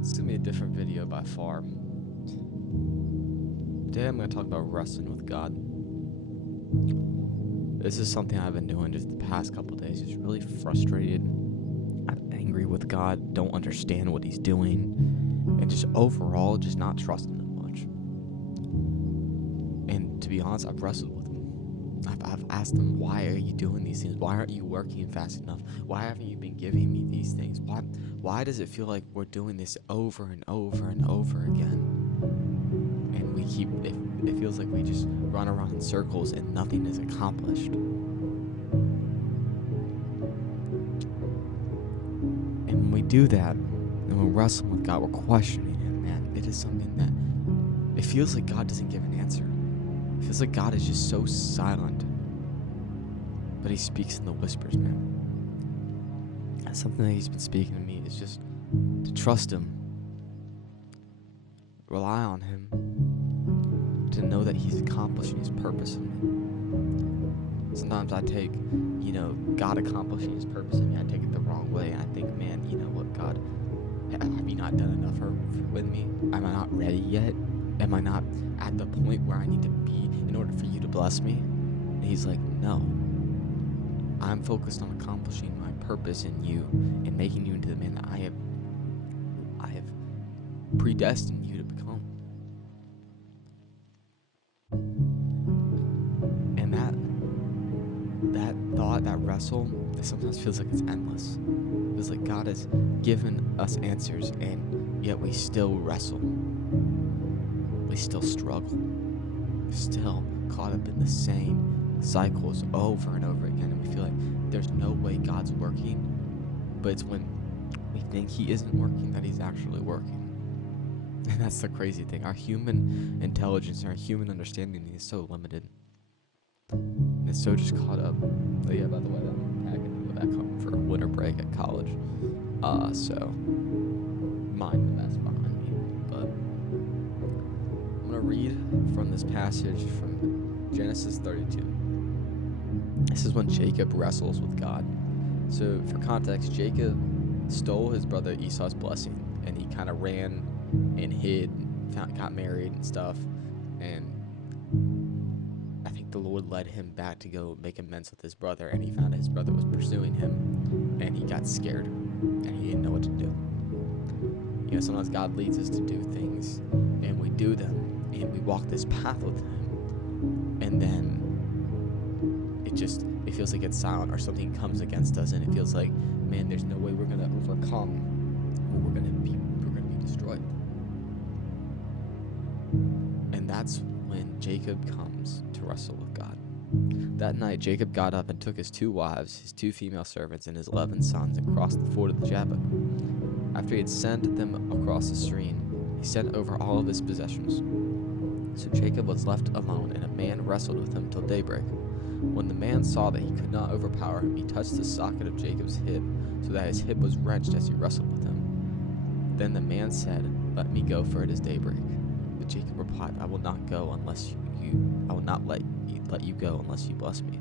It's gonna be a different video by far. Today I'm gonna talk about wrestling with God. This is something I've been doing just the past couple days. Just really frustrated, I'm angry with God, don't understand what He's doing, and just overall just not trusting Him much. And to be honest, I've wrestled with Him. I've asked Him, why are you doing these things? Why aren't you working fast enough? Why haven't you been giving me these things? Why does it feel like we're doing this over and over and over again? And it feels like we just run around in circles and nothing is accomplished. And when we do that, and we're wrestling with God, we're questioning Him, man, it is something that it feels like God doesn't give an answer. It feels like God is just so silent. But He speaks in the whispers, man. And something that He's been speaking to me is just to trust Him, rely on Him, to know that He's accomplishing His purpose in me. Sometimes I take, God accomplishing His purpose in me, I take it the wrong way, and I think, man, you know what, God, have you not done enough with me? Am I not ready yet? Am I not at the point where I need to be in order for you to bless me? And He's like, no. I'm focused on accomplishing my purpose in you and making you into the man that I have predestined you to become. And that thought, that wrestle, it sometimes feels like it's endless. It feels like God has given us answers, and yet we still wrestle. We still struggle. We're still caught up in the same cycles over and over again, and we feel like there's no way God's working, but it's when we think He isn't working that He's actually working. And that's the crazy thing. Our human intelligence and our human understanding is so limited. And it's so just caught up. Oh yeah, by the way, I'm packing to go back home for winter break at college. So mind the mess behind me. But I'm gonna read from this passage from Genesis 32. This is when Jacob wrestles with God. So for context, Jacob stole his brother Esau's blessing, and he kind of ran and hid, got married and stuff, and I think the Lord led him back to go make amends with his brother, and he found his brother was pursuing him, and he got scared, and he didn't know what to do. Sometimes God leads us to do things, and we do them, and we walk this path with Him, and then it feels like it's silent, or something comes against us, and it feels like, man, there's no way we're gonna overcome, or we're gonna be destroyed. And that's when Jacob comes to wrestle with God. That night, Jacob got up and took his 2 wives, his 2 female servants, and his 11 sons, and crossed the ford of the Jabbok. After he had sent them across the stream, he sent over all of his possessions. So Jacob was left alone, and a man wrestled with him till daybreak. When the man saw that he could not overpower him, he touched the socket of Jacob's hip, so that his hip was wrenched as he wrestled with him. Then the man said, "Let me go, for it is daybreak." But Jacob replied, "I will not let you go unless you bless me."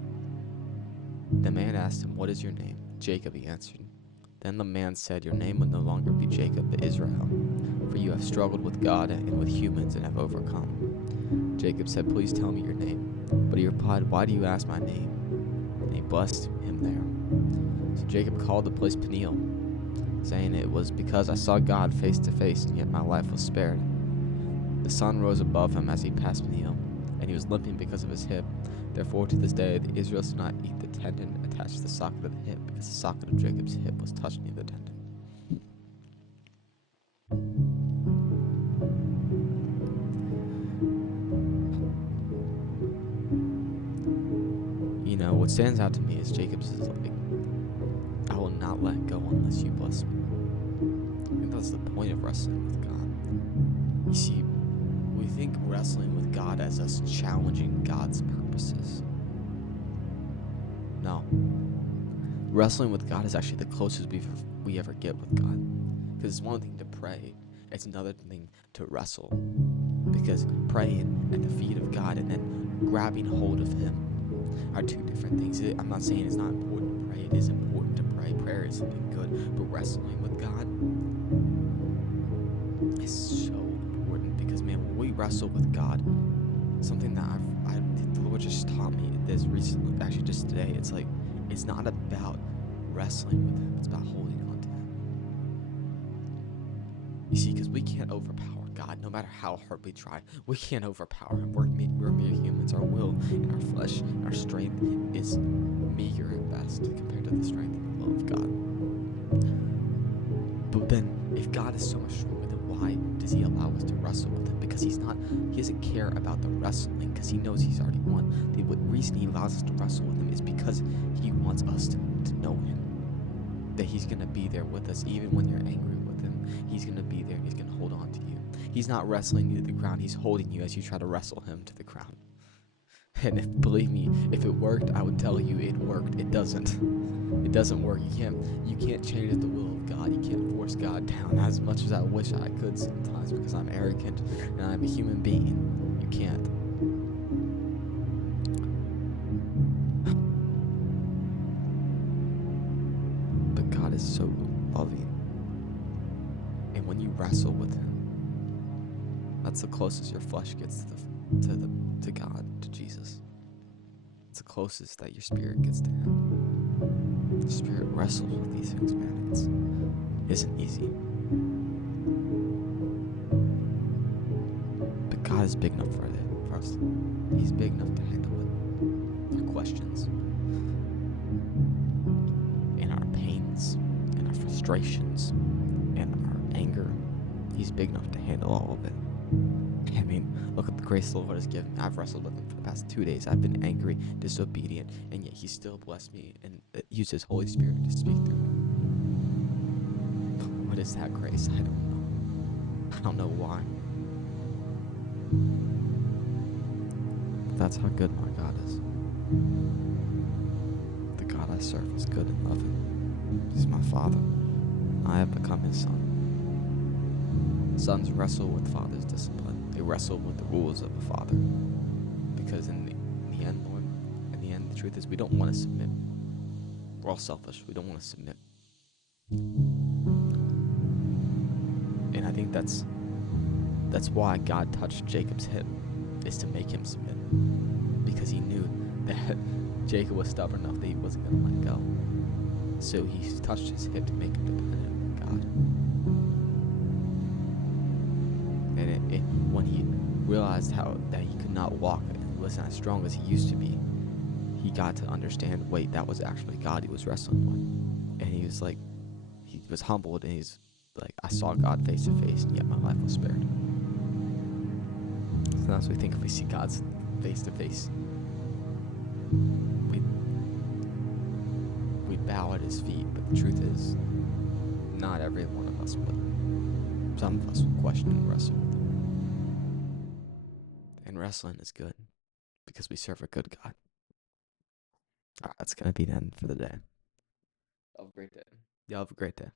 The man asked him, "What is your name?" "Jacob," he answered. Then the man said, "Your name will no longer be Jacob, but Israel, for you have struggled with God and with humans and have overcome." Jacob said, "Please tell me your name." But he replied, "Why do you ask my name?" And he blessed him there. So Jacob called the place Peniel, saying, "It was because I saw God face to face, and yet my life was spared." The sun rose above him as he passed Peniel, and he was limping because of his hip. Therefore, to this day, the Israelites do not eat the tendon attached to the socket of the hip, because the socket of Jacob's hip was touched near the tendon. What stands out to me is Jacob's is like, "I will not let go unless you bless me." I think that's the point of wrestling with God. You see, we think wrestling with God as us challenging God's purposes. No. Wrestling with God is actually the closest we ever get with God. Because it's one thing to pray, it's another thing to wrestle. Because praying at the feet of God and then grabbing hold of Him are 2 different things. I'm not saying it's not important to pray. It is important to pray. Prayer is something good. But wrestling with God wrestle with God, something that the Lord just taught me this recently, actually just today. It's like, it's not about wrestling with Him, it's about holding on to Him. You see, because we can't overpower God, no matter how hard we try. We can't overpower Him. We're mere humans. Our will and our flesh and our strength is meager at best compared to the strength and the will of God. But then, if God is so much stronger, then why does He allow us to wrestle with Him? Because He doesn't care about the wrestling, because He knows He's already won. The reason He allows us to wrestle with Him is because He wants us to know Him. That He's going to be there with us even when you're angry with Him. He's going to be there and He's going to hold on to you. He's not wrestling you to the ground. He's holding you as you try to wrestle Him to the ground. And believe me, if it worked, I would tell you it worked. It doesn't. It doesn't work. You can't change the will of God. You can't force God down, as much as I wish I could sometimes, because I'm arrogant and I'm a human being. You can't. But God is so loving. And when you wrestle with Him, that's the closest your flesh gets to God, to Jesus. It's the closest that your spirit gets to Him. The spirit wrestles with these things, man. It isn't easy. But God is big enough for us. He's big enough to handle it. Our questions, and our pains, and our frustrations, and our anger. He's big enough to handle all of it. I mean, look at the grace the Lord has given me. I've wrestled with Him for the past 2 days. I've been angry, disobedient, and yet He still blessed me and used His Holy Spirit to speak through me. What is that grace? I don't know. I don't know why. But that's how good my God is. The God I serve is good and loving. He's my Father. I have become His son. Sons wrestle with Father's discipline. They wrestle with the rules of a father. Because in the end, Lord, in the end, the truth is we don't want to submit. We're all selfish. We don't want to submit. And I think that's why God touched Jacob's hip, is to make him submit. Because He knew that Jacob was stubborn enough that he wasn't going to let go. So He touched his hip to make him dependent on God. And when he realized that he could not walk and wasn't as strong as he used to be, he got to understand, wait, that was actually God he was wrestling with. And he was humbled, and he's like, I saw God face to face, and yet my life was spared. Sometimes we think if we see God face to face, we bow at His feet. But the truth is, not every one of us would. Some of us will question and wrestle with Him. And wrestling is good, because we serve a good God. All right, that's going to be the end for the day. Have a great day. Y'all have a great day.